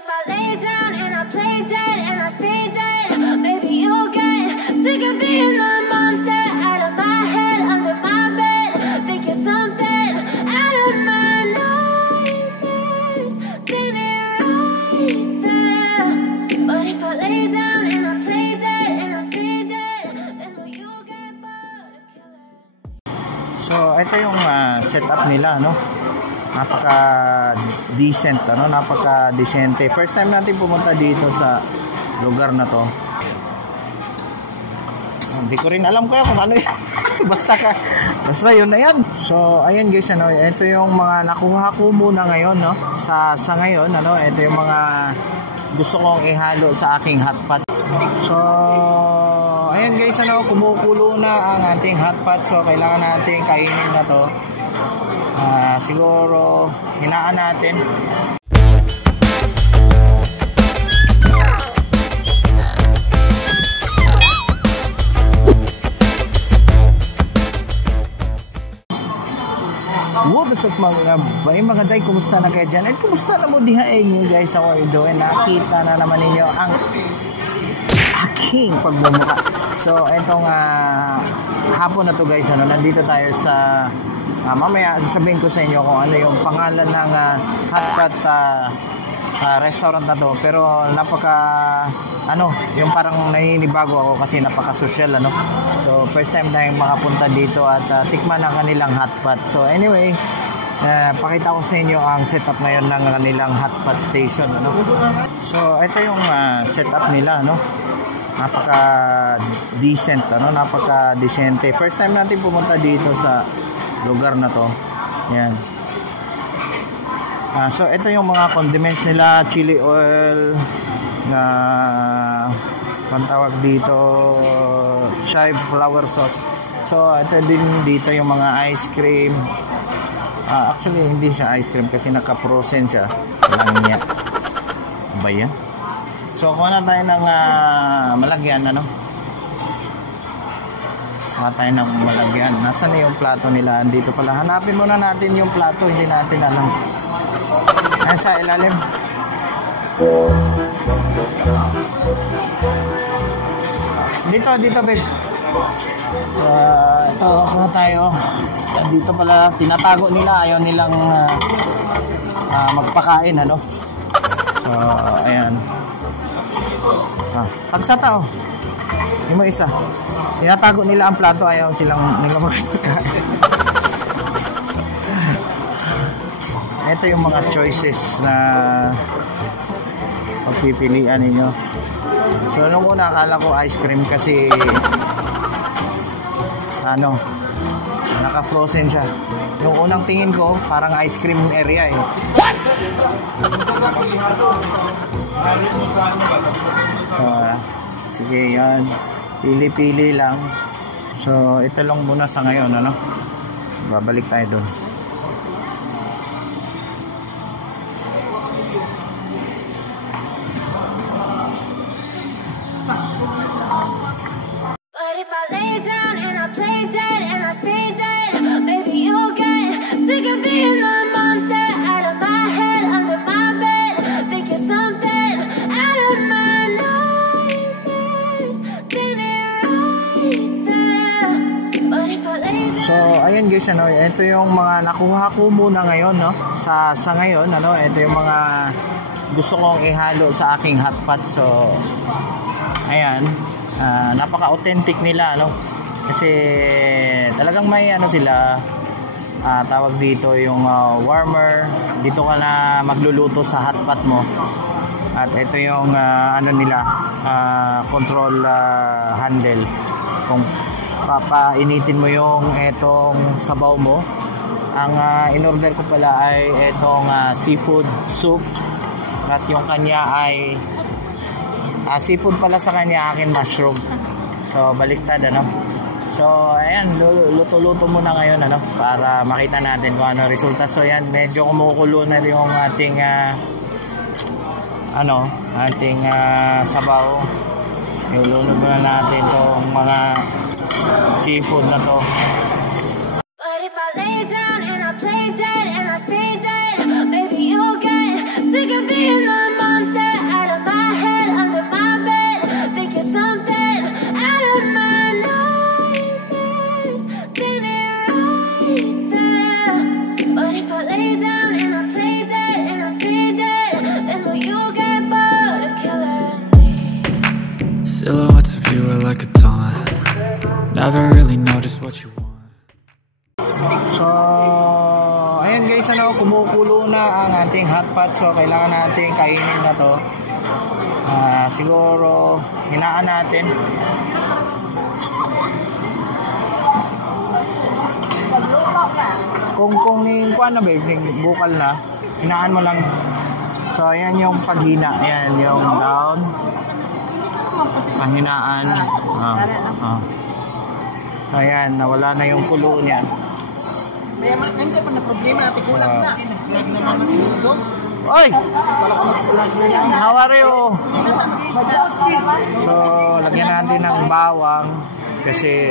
if I lay down and I play dead and I stay dead, maybe you'll get sick of being the monster out of my head, under my bed. Think you're something out of my nightmares, standing right there. But if I lay down and I play dead and I stay dead, then will you get bored of killing? So ito yung setup nila, no? Napaka-decent, ano? Napaka-decente. First time natin pumunta dito sa lugar na to. Hindi ko rin alam kaya kung ano yun. basta yun na yan. So ayan guys, ano, ito yung mga nakuha ko muna ngayon, no? Sa ngayon, ano, ito yung mga gusto kong ihalo sa aking hotpot. So ayan guys, ano, kumukulo na ang ating hotpot. So kailangan natin kainin na to. Siguro hinaan natin. What's up mga day, kumusta na kayo dyan? At kumusta na mo dihain nyo guys, how are you doing? Nakita na naman ninyo ang aking pagmumuka. So etong hapon na to guys, ano, nandito tayo sa mamaya sasabihin ko sa inyo kung ano yung pangalan ng hotpot restaurant na to, pero napaka ano, yung parang naninibago ako kasi napaka social, ano. So first time tayong makapunta dito at tikman ang kanilang hotpot. So anyway, pakita ko sa inyo ang setup ngayon ng kanilang hotpot station, ano. So ito yung setup nila, no. Napaka decent, ano, napaka decente. First time natin pumunta dito sa lugar na to. Yan. So ito yung mga condiments nila, chili oil na pantawag dito, chive flower sauce. So ito din dito yung mga ice cream. Actually hindi siya ice cream kasi naka-frozen siya. Lang niya. Ba yan? So kuha na tayo ng malagyan, ano? Tayo ng malagyan. Nasaan na yung plato nila? Dito pala. Hanapin muna natin yung plato. Hindi natin alam. Ayan sa ilalim. Dito babe. Ito kuha tayo. Dito pala. Tinatago nila. Ayaw nilang magpakain, ano? So ayan. Pagsata, oh. Yung isa. Tinatago nila ang plato, ayaw silang magpakain. Ito yung mga choices na pagpipilian ninyo. So nung una akala ko ice cream kasi ano, naka-frozen siya. Yung unang tingin ko parang ice cream area eh. Sige yan, pili-pili lang. So ito lang muna sa ngayon, ano. Babalik tayo doon. But if I lay down and I play dead and I stay dead, maybe you'll get sick of being the monster out of my head, under my bed. Think you're something out of my nightmares, standing right there. But if I lay down. So ayan guys, ano, ito yung mga nakuha ko muna ngayon, no. Sa ngayon, ano, ito yung mga gusto kong ihalo sa aking hotpot. So ayan, napaka-authentic nila, ano, kasi talagang may ano sila, tawag dito yung warmer. Dito ka na magluluto sa hotpot mo. At ito yung ano nila, control handle. Kung papainitin mo yung etong sabaw mo. Ang in-order ko pala ay etong seafood soup. At yung kanya ay seafood pala sa kanya, akin mushroom. So baliktad, ano. So ayan, luto-luto muna ngayon, ano, para makita natin kung ano resulta. So ayan, medyo kumukulo na yung ating sabaw. Ilulog na natin itong mga seafood na to. But if I lay down and I play dead and I stay dead, maybe you'll get sick of being the monster Never really know just what you want. So, ayun guys, kumukulo na ang ating hotpot. So, kailangan natin kainin na to. Siguro, hinaan natin. Kung ning kuan na babe, ning bukal na, hinaan mo lang. So, ayan yung paghina. Ayan yung down. Panghinaan. Ayan, nawala na yung kulo niya. May ka pa na problema natin kulang na. Lag na naman siguro. Oy! How are you? So, lagyan natin ng bawang kasi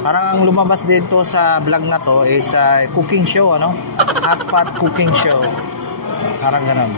parang ang lumabas dito sa vlog na to is cooking show, hotpot cooking show. Parang ganun.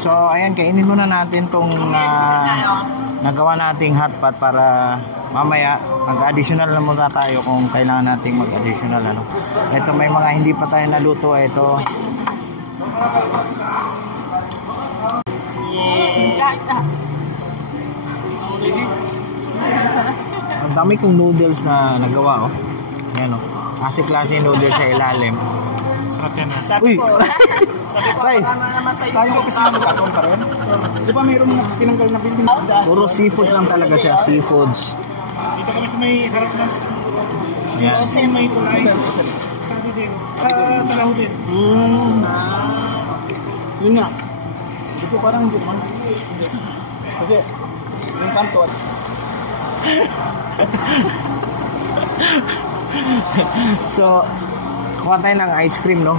So, ayan, kainin muna natin tong nagawa nating hotpot para mamaya mag-additional na muna tayo kung kailangan nating mag-additional. Ito, may mga hindi pa tayo naluto. Ito. Ang dami kong noodles na nagawa. Ayan, klase noodles sa ilalim. Sarap yan. Uy! Tay! Tayo kasi nagkataon pa rin. Di ba mayroong tinanggal na building? Puro seafood lang talaga siya. Seafoods. Dito kami sa may harap ng Ayan. sa may tulay. Sabi din. Sa lahutin. Yun nga. Gusto parang hindi man. Kasi yung kanto. So, kuha tayo ng ice cream, no?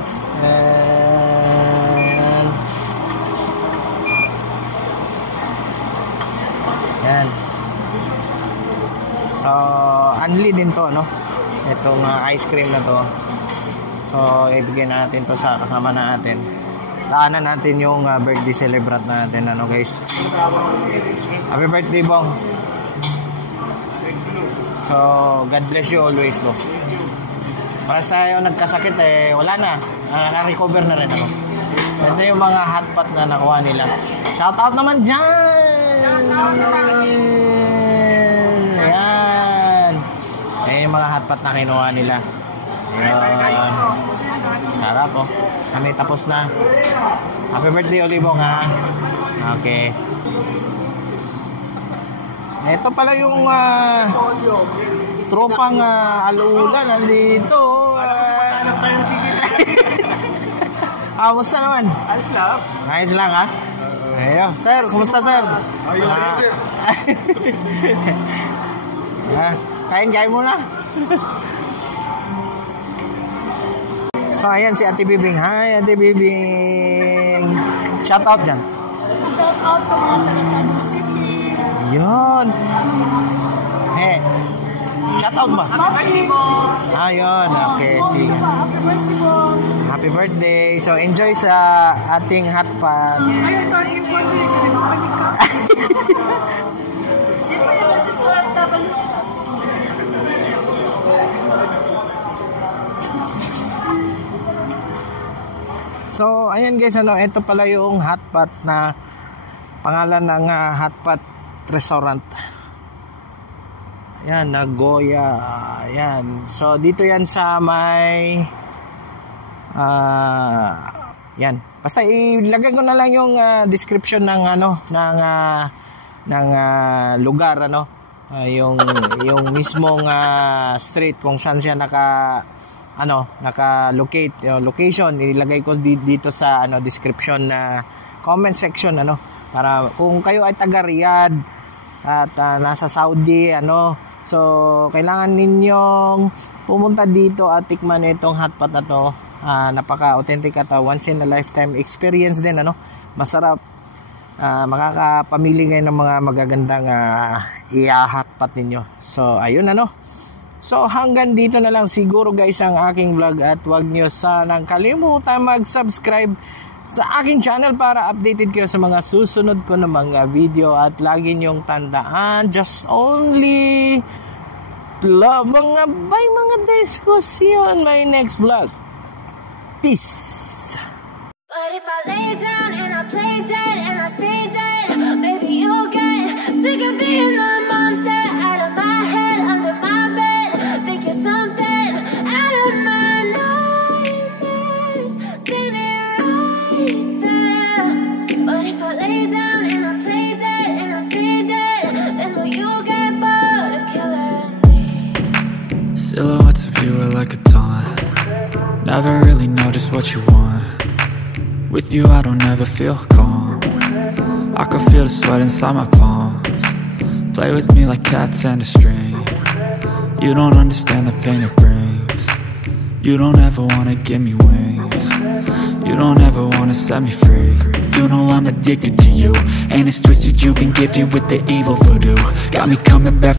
Yan. So, unli din to, no? Itong ice cream na to. So, ibigay natin to sa kasama natin. Daanan natin yung birthday celebrant natin, guys? Happy birthday, Bong! So, God bless you always, no? Paras tayo nagkasakit, wala na. Naka-recover na rin ako. Ito yung mga hotpot na nakuha nila. Shoutout naman dyan! Ayan. Ayan yung mga hotpot na kinuha nila. Ayan. Sarap, Kami tapos na. Happy birthday, Olivong, ha? Okay. Ito pala yung tropang alaula nandito. Kumusta naman? Ayos lang. Ayos lang, ha? Ayo, sir, kumusta, sir? Kain muna. So, ayan si Ate Bibing. Hi, Ate Bibing. Shout out dyan. Shout out sa mga taga-Tanong City. Yun. Shout out ba? Happy birthday mo. Yun. Okay, sige. Happy birthday mo. Happy birthday. So, enjoy sa ating hotpot. Ayun, happy birthday. Kanibalik ka. Di ba yung message sa laptop? So, ayan guys, ito pala yung hotpot na pangalan ng hotpot restaurant. Ayan, Nagoya. Ayan. So, dito yan sa may yan. Basta ilagay ko na lang yung description ng lugar, yung mismong street kung saan siya naka-locate, location, ilagay ko dito sa description na comment section, para kung kayo ay taga Riyadh at nasa Saudi, so kailangan ninyong pumunta dito at tikman itong hotpot na to. Napaka-authentic at once in a lifetime experience din, masarap. Makakapamili ngayon ng mga magagandang i-hotpot ninyo. So ayun, so hanggang dito na lang siguro guys ang aking vlog, at huwag nyo sanang kalimutan mag-subscribe sa aking channel para updated kayo sa mga susunod ko na mga video, at lagi nyong tandaan, just only love mga days ko. See you on my next vlog. Peace. But if I lay down and I play dead and I stay dead, maybe you'll get sick of being the notice what you want. With you I don't ever feel calm. I can feel the sweat inside my palms. Play with me like cats and a string. You don't understand the pain it brings. You don't ever wanna give me wings. You don't ever wanna set me free. You know I'm addicted to you, and it's twisted, you've been gifted with the evil voodoo. Got me coming back